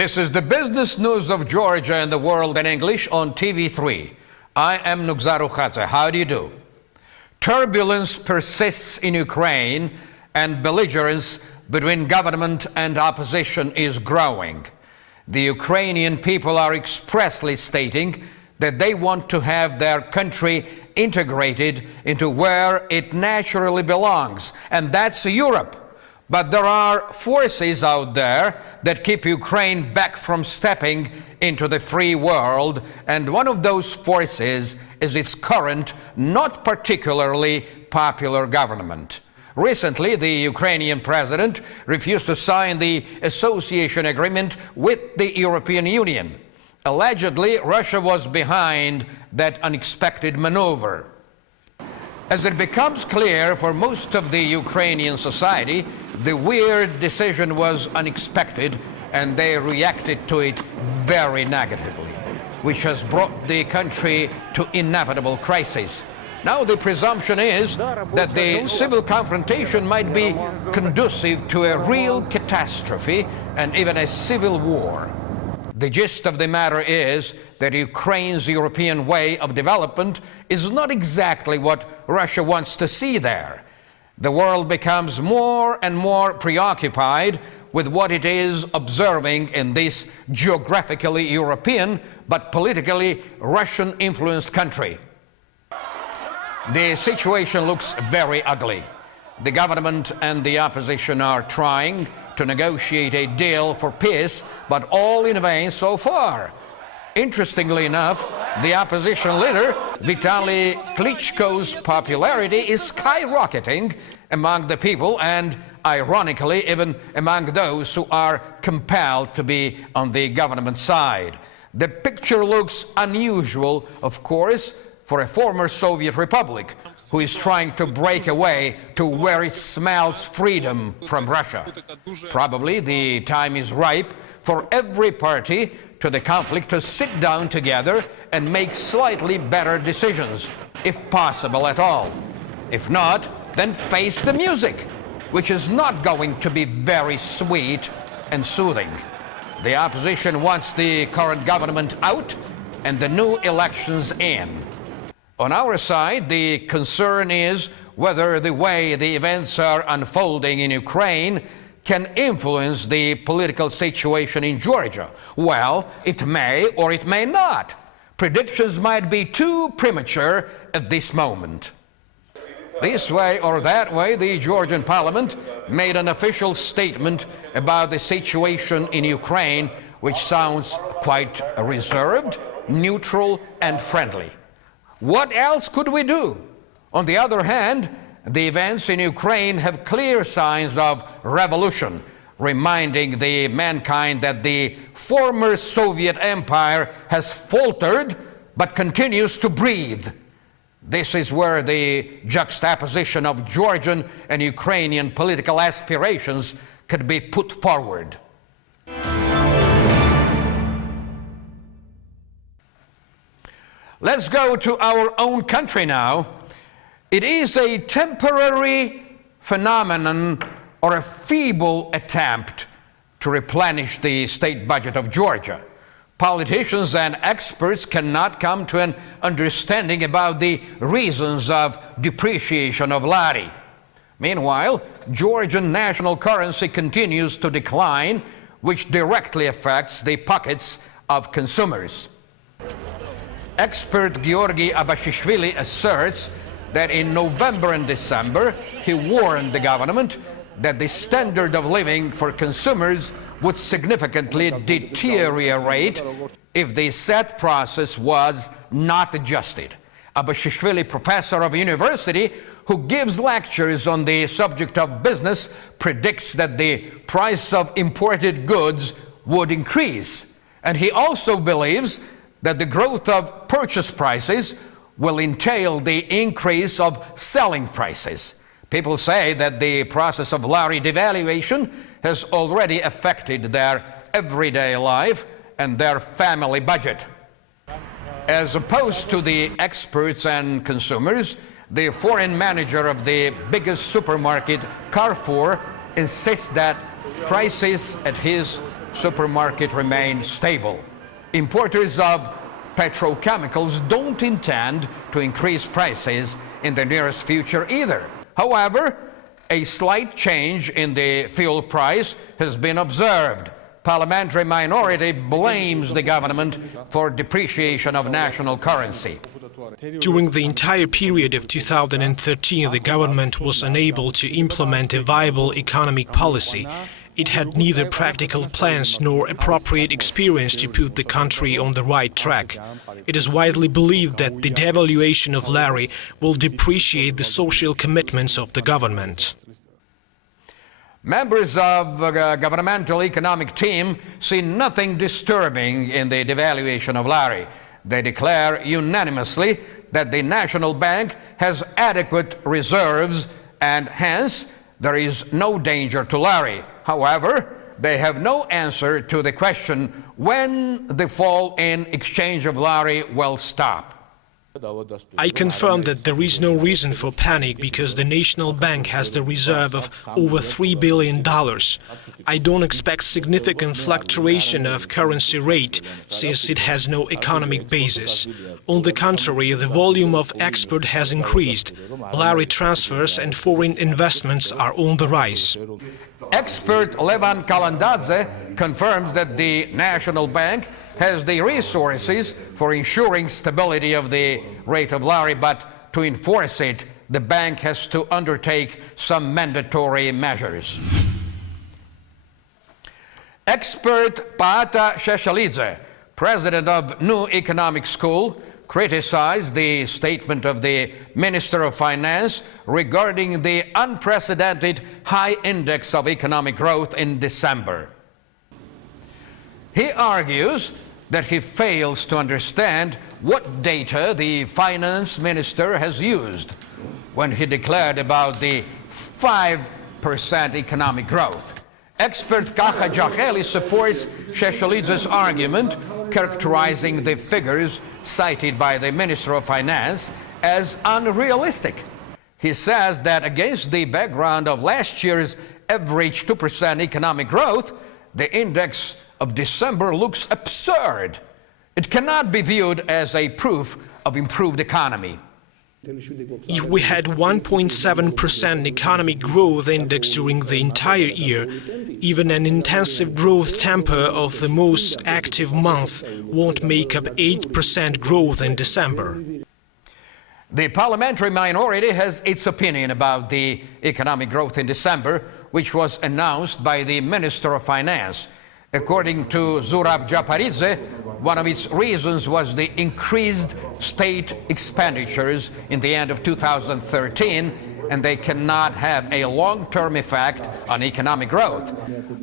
This is the business news of Georgia and the world in English on TV3. I am Nugzaru Khadze. How do you do? Turbulence persists in Ukraine and belligerence between government and opposition is growing. The Ukrainian people are expressly stating that they want to have their country integrated into where it naturally belongs, and that's Europe. But there are forces out there that keep Ukraine back from stepping into the free world, and one of those forces is its current, not particularly popular government. Recently, the Ukrainian president refused to sign the association agreement with the European Union. Allegedly, Russia was behind that unexpected maneuver. As it becomes clear for most of the Ukrainian society, the weird decision was unexpected and they reacted to it very negatively, which has brought the country to inevitable crisis. Now the presumption is that the civil confrontation might be conducive to a real catastrophe and even a civil war. The gist of the matter is that Ukraine's European way of development is not exactly what Russia wants to see there. The world becomes more and more preoccupied with what it is observing in this geographically European but politically Russian-influenced country. The situation looks very ugly. The government and the opposition are trying to negotiate a deal for peace, but all in vain so far. Interestingly enough, the opposition leader, Vitaly Klitschko's popularity is skyrocketing among the people and, ironically, even among those who are compelled to be on the government side. The picture looks unusual, of course, for a former Soviet republic who is trying to break away to where it smells freedom from Russia. Probably the time is ripe for every party to the conflict to sit down together and make slightly better decisions, if possible at all. If not, then face the music, which is not going to be very sweet and soothing. The opposition wants the current government out and the new elections in. On our side, the concern is whether the way the events are unfolding in Ukraine can influence the political situation in Georgia. Well, it may or it may not. Predictions might be too premature at this moment. This way or that way, the Georgian parliament made an official statement about the situation in Ukraine, which sounds quite reserved, neutral, and friendly. What else could we do? On the other hand, the events in Ukraine have clear signs of revolution, reminding the mankind that the former Soviet Empire has faltered but continues to breathe. This is where the juxtaposition of Georgian and Ukrainian political aspirations could be put forward. Let's go to our own country now. It is a temporary phenomenon or a feeble attempt to replenish the state budget of Georgia. Politicians and experts cannot come to an understanding about the reasons of depreciation of lari. Meanwhile, Georgian national currency continues to decline, which directly affects the pockets of consumers. Expert Georgi Abashishvili asserts that in November and December, he warned the government that the standard of living for consumers would significantly deteriorate if the set process was not adjusted. Abashishvili, professor of university who gives lectures on the subject of business, predicts that the price of imported goods would increase. And he also believes that the growth of purchase prices will entail the increase of selling prices. People say that the process of lari devaluation has already affected their everyday life and their family budget. As opposed to the experts and consumers, the foreign manager of the biggest supermarket, Carrefour, insists that prices at his supermarket remain stable. Importers of petrochemicals don't intend to increase prices in the nearest future either. However, a slight change in the fuel price has been observed. Parliamentary minority blames the government for depreciation of national currency. During the entire period of 2013, the government was unable to implement a viable economic policy. It had neither practical plans nor appropriate experience to put the country on the right track. It is widely believed that the devaluation of lari will depreciate the social commitments of the government. Members of the governmental economic team see nothing disturbing in the devaluation of lari. They declare unanimously that the National Bank has adequate reserves and hence there is no danger to lari. However, they have no answer to the question when the fall in exchange of lari will stop. I confirm that there is no reason for panic because the National Bank has the reserve of over $3 billion. I don't expect significant fluctuation of currency rate since it has no economic basis. On the contrary, the volume of export has increased. Lari transfers and foreign investments are on the rise. Expert Levan Kalandadze confirms that the National Bank has the resources for ensuring stability of the rate of lari, but to enforce it, the bank has to undertake some mandatory measures. Expert Paata Sheshelidze, president of New Economic School, criticized the statement of the Minister of Finance regarding the unprecedented high index of economic growth in December. He argues that he fails to understand what data the finance minister has used when he declared about the 5% economic growth. Expert Kaha Jaheli supports Sheshelidze's argument, characterizing the figures cited by the Minister of Finance as unrealistic. He says that against the background of last year's average 2% economic growth, the index of December looks absurd. It cannot be viewed as a proof of improved economy. If we had 1.7% economic growth index during the entire year, even an intensive growth temper of the most active month won't make up 8% growth in December. The parliamentary minority has its opinion about the economic growth in December, which was announced by the Minister of Finance. According to Zurab Japaridze, one of its reasons was the increased state expenditures in the end of 2013, and they cannot have a long-term effect on economic growth.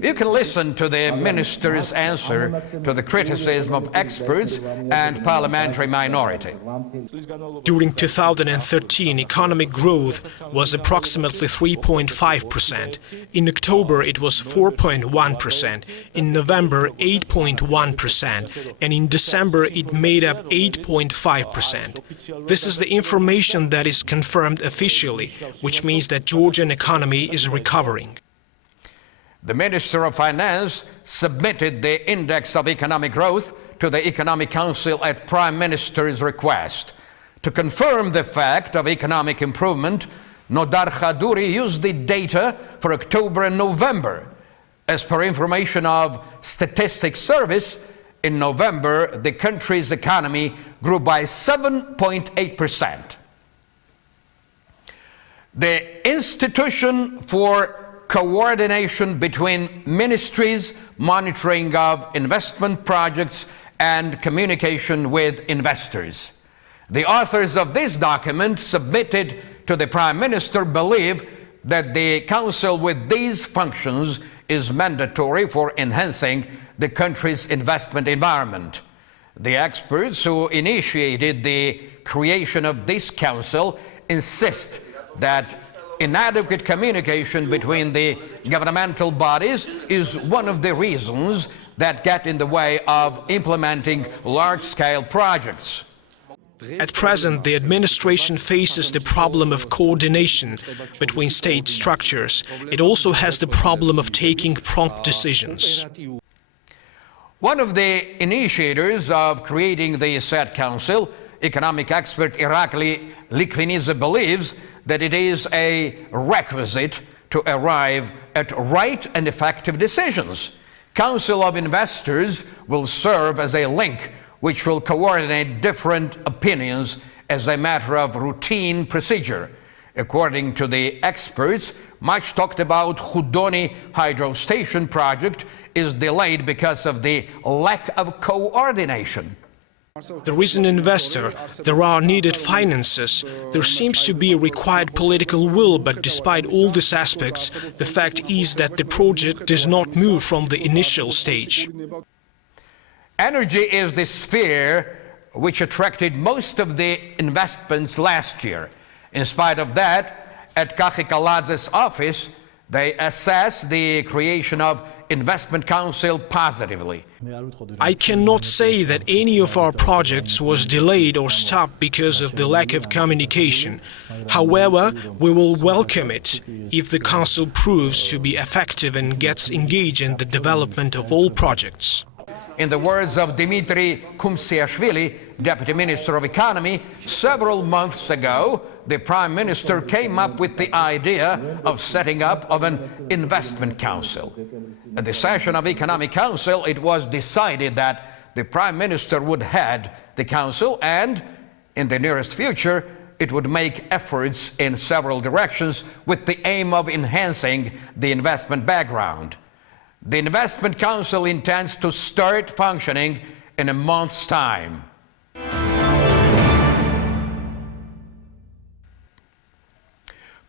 You can listen to the minister's answer to the criticism of experts and parliamentary minority. During 2013, economic growth was approximately 3.5%. In October, it was 4.1%. In November, 8.1%. And in December, it made up 8.5%. This is the information that is confirmed officially, which means that Georgian economy is recovering. The Minister of Finance submitted the Index of Economic Growth to the Economic Council at Prime Minister's request. To confirm the fact of economic improvement, Nodar Khadouri used the data for October and November. As per information of Statistics Service, in November, the country's economy grew by 7.8%. The Institution for Coordination between Ministries, Monitoring of Investment Projects, and Communication with Investors. The authors of this document submitted to the Prime Minister believe that the Council with these functions is mandatory for enhancing the country's investment environment. The experts who initiated the creation of this council insist that inadequate communication between the governmental bodies is one of the reasons that get in the way of implementing large-scale projects. At present, the administration faces the problem of coordination between state structures. It also has the problem of taking prompt decisions. One of the initiators of creating the said council, economic expert Irakli Likviniza, believes that it is a requisite to arrive at right and effective decisions. Council of Investors will serve as a link which will coordinate different opinions as a matter of routine procedure. According to the experts, much talked about Khudoni hydro station project is delayed because of the lack of coordination. There is an investor, there are needed finances, there seems to be a required political will, but despite all these aspects, the fact is that the project does not move from the initial stage. Energy is the sphere which attracted most of the investments last year. In spite of that, at Kakhikaladze's office, they assess the creation of investment council positively. I cannot say that any of our projects was delayed or stopped because of the lack of communication. However, we will welcome it if the council proves to be effective and gets engaged in the development of all projects. In the words of Dmitry Kumsiashvili, Deputy Minister of Economy, several months ago, the Prime Minister came up with the idea of setting up of an investment council. At the session of Economic Council, it was decided that the Prime Minister would head the council and, in the nearest future, it would make efforts in several directions with the aim of enhancing the investment background. The Investment Council intends to start functioning in a month's time.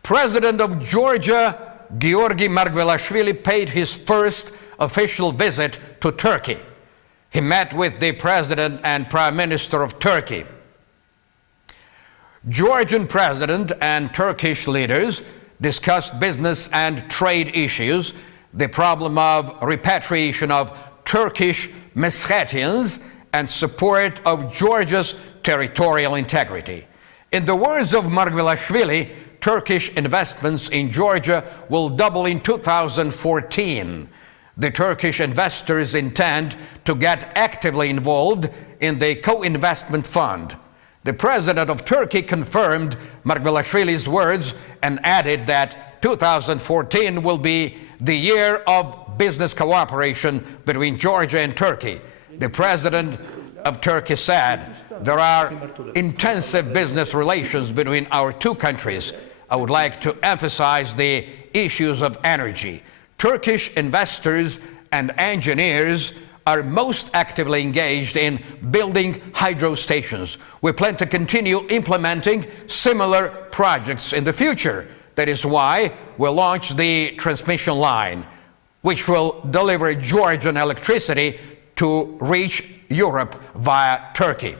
President of Georgia, Georgi Margvelashvili, paid his first official visit to Turkey. He met with the President and Prime Minister of Turkey. Georgian President and Turkish leaders discussed business and trade issues, the problem of repatriation of Turkish Meskhetians, and support of Georgia's territorial integrity. In the words of Margvelashvili, Turkish investments in Georgia will double in 2014. The Turkish investors intend to get actively involved in the co-investment fund. The President of Turkey confirmed Margvelashvili's words and added that 2014 will be the year of business cooperation between Georgia and Turkey. The President of Turkey said, "There are intensive business relations between our two countries. I would like to emphasize the issues of energy. Turkish investors and engineers are most actively engaged in building hydro stations. We plan to continue implementing similar projects in the future. That is why we launched the transmission line, which will deliver Georgian electricity to reach Europe via Turkey."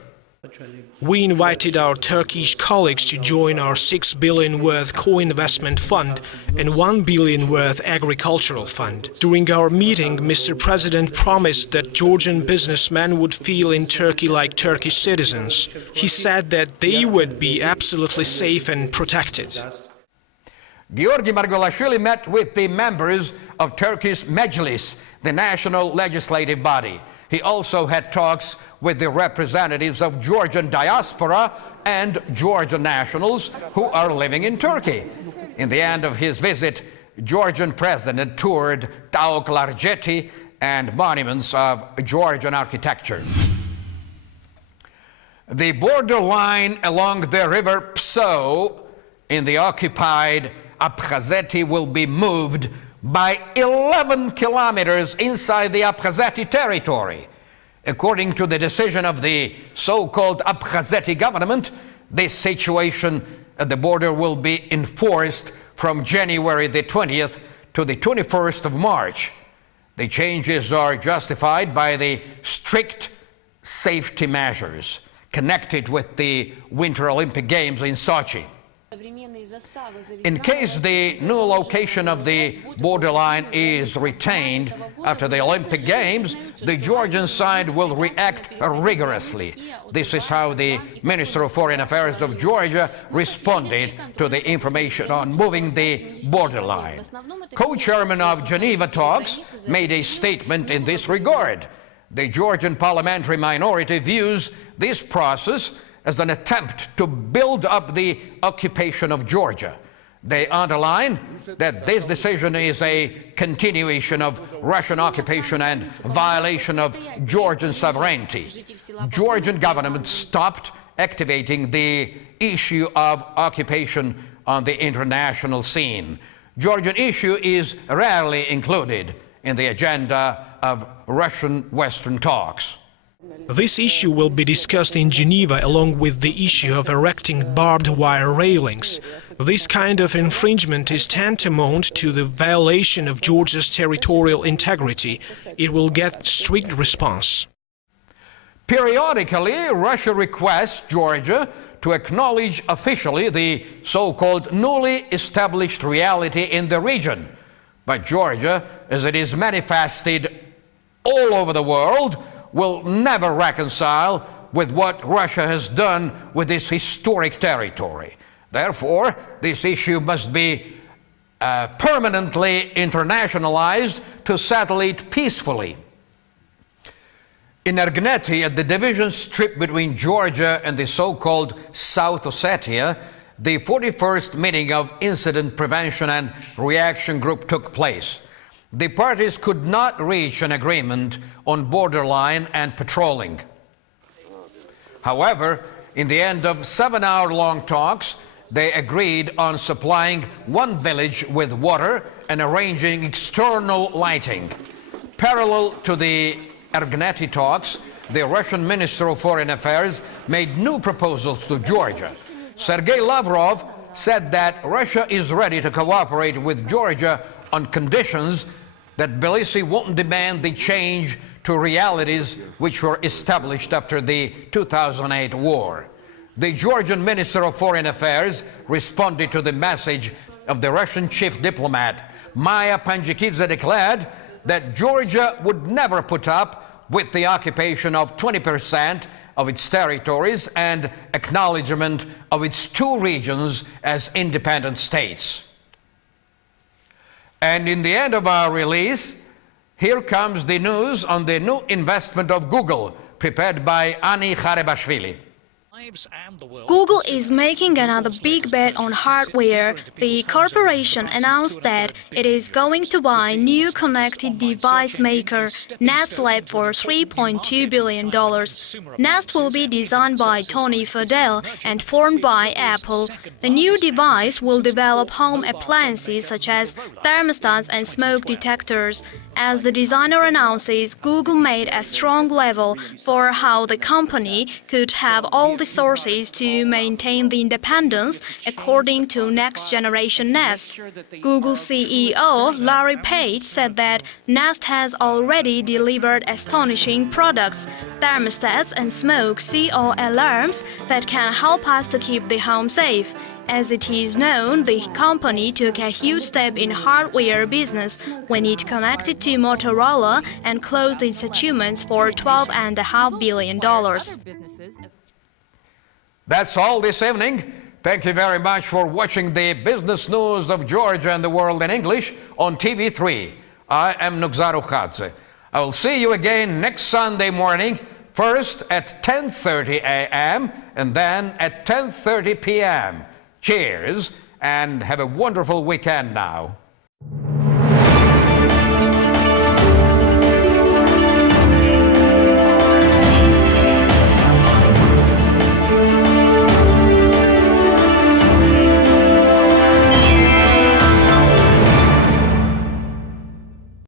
We invited our Turkish colleagues to join our 6 billion worth co-investment fund and 1 billion worth agricultural fund. During our meeting, Mr. President promised that Georgian businessmen would feel in Turkey like Turkish citizens. He said that they would be absolutely safe and protected. Georgi Margvelashvili met with the members of Turkish Meclis, the national legislative body. He also had talks with the representatives of Georgian diaspora and Georgian nationals who are living in Turkey. In the end of his visit, Georgian president toured Taok Largeti and monuments of Georgian architecture. The borderline along the river Pso in the occupied Abkhazeti will be moved by 11 kilometers inside the Abkhazeti territory. According to the decision of the so-called Abkhazeti government, this situation at the border will be enforced from January the 20th to the 21st of March. The changes are justified by the strict safety measures connected with the Winter Olympic Games in Sochi. In case the new location of the borderline is retained after the Olympic Games, the Georgian side will react rigorously. This is how the Minister of Foreign Affairs of Georgia responded to the information on moving the borderline. Co-chairman of Geneva talks made a statement in this regard. The Georgian parliamentary minority views this process as an attempt to build up the occupation of Georgia. They underline that this decision is a continuation of Russian occupation and violation of Georgian sovereignty. Georgian government stopped activating the issue of occupation on the international scene. Georgian issue is rarely included in the agenda of Russian-Western talks. This issue will be discussed in Geneva along with the issue of erecting barbed wire railings. This kind of infringement is tantamount to the violation of Georgia's territorial integrity. It will get strict response. Periodically, Russia requests Georgia to acknowledge officially the so-called newly established reality in the region. But Georgia, as it is manifested all over the world, will never reconcile with what Russia has done with this historic territory. Therefore, this issue must be permanently internationalized to settle it peacefully. In Ergneti, at the division strip between Georgia and the so-called South Ossetia, the 41st meeting of Incident Prevention and Reaction Group took place. The parties could not reach an agreement on borderline and patrolling. However, in the end of 7-hour-long talks, they agreed on supplying one village with water and arranging external lighting. Parallel to the Ergneti talks, the Russian Minister of Foreign Affairs made new proposals to Georgia. Sergei Lavrov said that Russia is ready to cooperate with Georgia on conditions that Tbilisi won't demand the change to realities which were established after the 2008 war. The Georgian Minister of Foreign Affairs responded to the message of the Russian chief diplomat. Maya Panjikidze declared that Georgia would never put up with the occupation of 20% of its territories and acknowledgement of its two regions as independent states. And in the end of our release, here comes the news on the new investment of Google, prepared by Ani Kharebashvili. Google is making another big bet on hardware. The corporation announced that it is going to buy new connected device maker Nest Lab for $3.2 billion. Nest will be designed by Tony Fadell and formed by Apple. The new device will develop home appliances such as thermostats and smoke detectors. As the designer announces, Google made a strong level for how the company could have all the sources to maintain the independence according to next-generation Nest. Google CEO Larry Page said that Nest has already delivered astonishing products, thermostats and smoke CO alarms that can help us to keep the home safe. As it is known, the company took a huge step in hardware business when it connected to Motorola and closed its achievements for $12.5 billion. That's all this evening. Thank you very much for watching the business news of Georgia and the world in English on TV3. I am Nugzaru. I will see you again next Sunday morning, first at 10:30 a.m. and then at 10:30 p.m. Cheers, and have a wonderful weekend now.